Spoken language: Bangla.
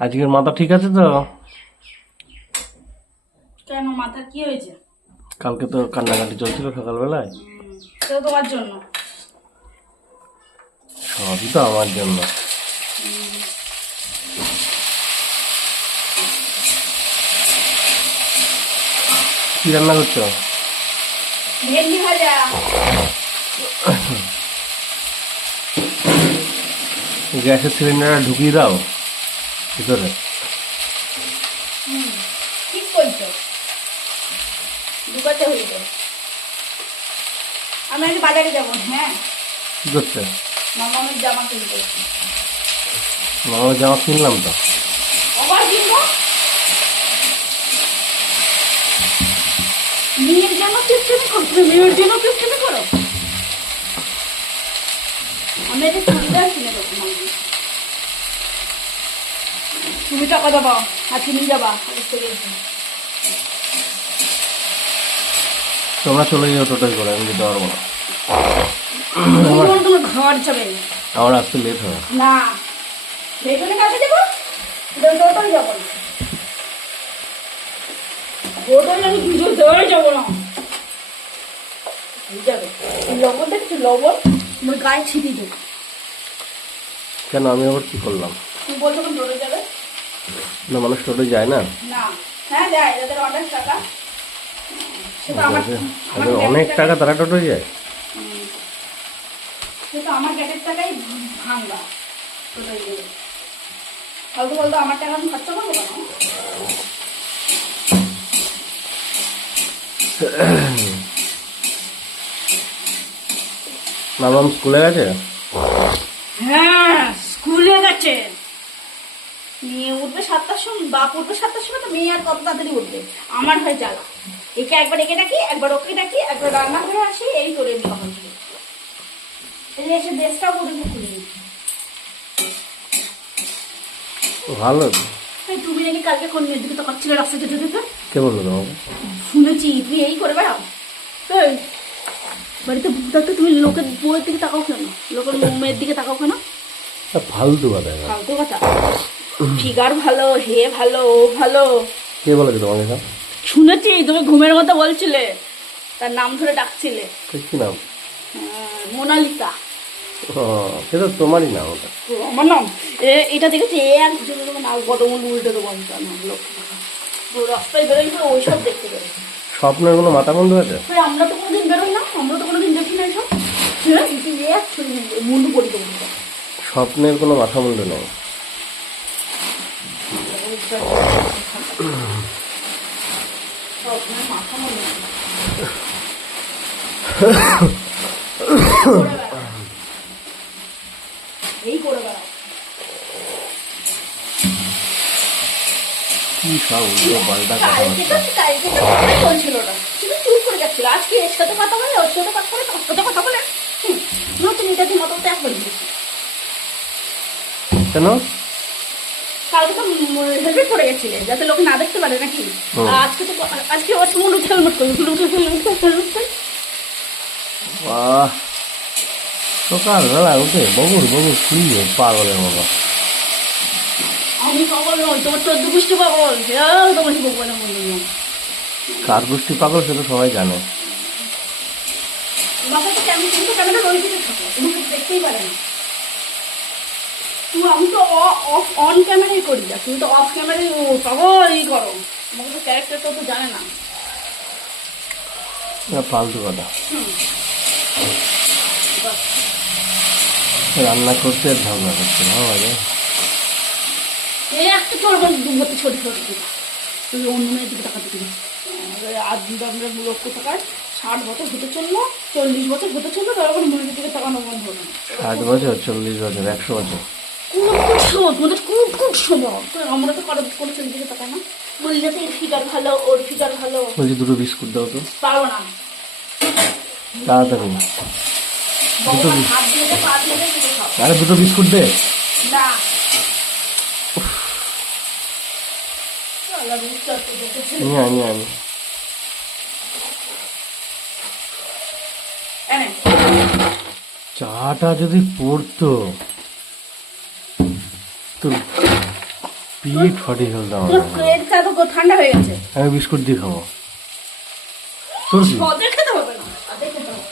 আজকের মাথা ঠিক আছে তো? কেন মাথা কি হয়েছে? কালকে তো কান্নাকাটি চলছিল সকালবেলায়। তো তোমার জন্য। সবই তো আমার জন্য। কি রান্না করছো? ভেন্ডি ভাজা। গ্যাসের সিলিন্ডারটা ঢুকিয়ে দাও ভিতরে। ঠিক করছো, ঢুকাতে হইবে। আমি আজ বাজারে যাবো। হ্যাঁ, কি করছে? মামামের জামা কিনতে। মামার জামা কিনলাম তো। আবার কিনবো? মেয়ের জামা কিস্টেমি করছো, মেয়ের জন্য কিস্টেমি করো। আমি একটা চুড়িদার কিনে দেবো মামাকে। তুমি টাকা দেবো আর তুমি যাবা। তোমরা চলে যাও টোটাল করে, আমি যেতে পারবো না। তোমার ঘর যাবে আমার আসতে লেট হবে। না, লেট হলে কাছে যাবো। টোটাল যাবো না, টোটাল আমি দুটো দেওয়াই যাবো না। যাবে লবণ দেখছো, লবণ তোমার গায়ে ছিটিয়ে দেবো। কেন, আমি আবার কি করলাম? তুমি বলছো কোন টোটো যাবে? না, মানুষ টোটো যায় না। না, হ্যাঁ যায়, যাদের অনেক টাকা। সেটা আমার তাদের অনেক টাকা, তারা টোটো যায়। সেটা আমার গ্যাসের টাকাই ভাঙবা টোটোয় গেলে। ফালতু ফালতু আমার টাকা আমি খরচা করবো কেন? মামাম স্কুলে গেছে? হ্যাঁ, স্কুলে গেছে। মেয়ে উঠবে 7টার সময়, বাপ উঠবে 7টার সময়, তো মেয়ে আর কত তাড়াতাড়ি উঠবে? আমার হয় জ্বালা। একে একবার একে ডাকি, একবার ওকে ডাকি, একবার রান্না করে আসি, এই করে নি কখন থেকে। এই এসে দেশটাও করে খুলি। ভালো। তুমি নাকি কালকে কোন মেয়ের দিকে তো করছিলে রাস্তা যেতে যেতে? কে বললো তোমাকে? শুনেছি তুমি এই করে বেড়াও। এই বাড়িতে থাকতে তুমি লোকের বউয়ের দিকে তাকাও কেন? লোকের মেয়ের দিকে তাকাও কেন? ফালতু কথা। ফালতু কথা। ফিগার ভালো, হে ভালো, ও ভালো। কে বলেছে তোমাকে সব? শুনেছি তুমি ঘুমের মধ্যে বলছিলে, তার নাম ধরে ডাকছিলে। কি নাম? মোনালিসা। ও, সেটা তোমারই নাম ওটা। ও, আমার নাম এটা দেখেছি। এক না গদমন উল্টে দেবো আমি তার নাম। রাস্তায় বেরোই করে ওইসব দেখতে বেরোই। স্বপ্নের কোনো মাথা বন্ধ আছে? আমরা তো কোনোদিন বেরোই না, আমরা তো কোনোদিন দেখি না এসব। মুন্ডু পড়ি দেবো। স্বপ্নের কোনো মাথা মুন্ড নেই। মাথা মনে এই করে বেড়াও। কি সব উল্টো পাল্টা কথা চলছিল না, তুমি চুপ করে যাচ্ছিল। আজকে এর সাথে কথা বলে, ওর সাথে কথা বলে, তোর সাথে কথা বলে নতুন এটাকে মতো ত্যাগ করে দিয়েছি। কেন? কালকে তো হেলমেট পরে গেছিলে যাতে লোক না দেখতে পারে নাকি। আজকে তো আজকে ওর মুন্ডু হেলমেট করবে। বাহ, সকালবেলা উঠে বগুর বগুর শুয়ে পাগলের মতো। আমি পাগল নই, তোমার 14 গোষ্ঠী পাগল। তোমার ভগবানের মন্দির নয়। কার গোষ্ঠী পাগল সেটা সবাই জানে। বাসা তো ক্যামেরা, তুমি তো ক্যামেরা ওই দিকে থাকো, তুমি তো দেখতেই পারে না। আমি তো অফ অন ক্যামেরাই করি না, তুমি তো অফ ক্যামেরাই পাগলই করো। আমাকে তো ক্যারেক্টারটা তো জানে না। ফালতু কথা। রান্না করতে আর ঝগড়া করতে ভালো লাগে। এই একটা চলবে দুর্গতি ছোট ছোট দিকে, তুমি অন্য মেয়ের দিকে টাকা দিকে। আর দিদা আমরা লক্ষ্য টাকায় 60 বছর হতে চললো, 40 বছর হতে চললো, তারপর মেয়ের দিকে টাকানো বন্ধ হলো। 60 বছর, 40 বছর, 100 বছর। কুট সময় তোমাদের, কুট সময়। আমরা তো কোনো ছেলের দিকে টাকা না, বললে তো এর ফিগার ভালো, ওর ফিগার ভালো। বলছি দুটো বিস্কুট দাও তো। পারবো না, তাড়াতাড়ি। ভগবান হাত দিয়ে দে, পা দিয়ে দে, দুটো খাও। আরে দুটো বিস্কুট দে। না আনি আনি। চাটা যদি পড়তো তো পিঠ ফাটিয়ে ফেলতে আমার তোর পেটটা তো ঠান্ডা হয়ে গেছে। আমি বিস্কুট দিয়ে খাবো তোর কি ওদের খেতে হবে না, তাদের খেতে হবে।